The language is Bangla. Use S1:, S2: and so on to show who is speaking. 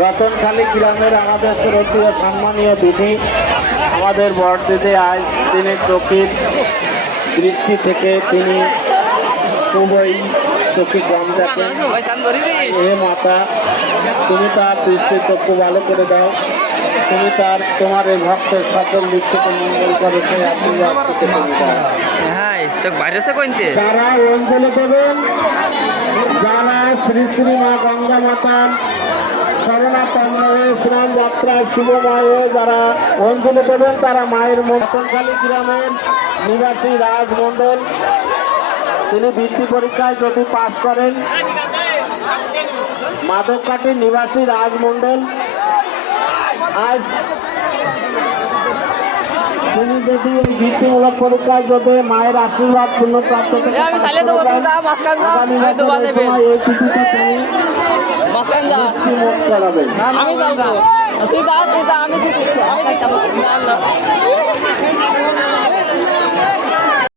S1: রতনখালী গ্রামের আমাদের শ্রদ্ধীয় সম্মানীয় দিদি আমাদের বড়দিদি আজ তিনি চোখের দৃষ্টি থেকে তিনি খুবই চোখে কম দেখেন। হে মাতা তুমি তার দৃষ্টি চক্ষু ভালো করে দাও। তুমি তার তোমার এই ভক্তের সকল দৃষ্টিকে মঙ্গল করে সেই আশীর্বাদ থেকে তুমি দাও
S2: হ্যাঁ
S1: যারা অঞ্জলি দেবেন যারা শ্রী শ্রী মা গঙ্গা মাতা শরণাপন্নয়ে স্নান যাত্রায় শুভময়ে যারা অঞ্জলি দেবেন তারা মায়ের মতনখালী গ্রামের নিবাসী রাজমণ্ডল। তিনি বৃত্তি পরীক্ষায় যদি পাশ করেন মাধবকাটির নিবাসী রাজমণ্ডল। আজ তিনি যদি এই বৃত্তিমূলক পরীক্ষায় যদি মায়ের আশীর্বাদ পূর্ণ প্রাপ্ত করতে
S2: আমি চালিয়ে দেবো, যা, মাঝখান যা,
S1: আগামী
S2: আমি তো
S1: বছর
S2: বাদে
S1: এই সময় তিনি করাবেন
S2: আমি যাব। তুই যা তুই যা আমি দিচ্ছি। আমি দিচ্ছি।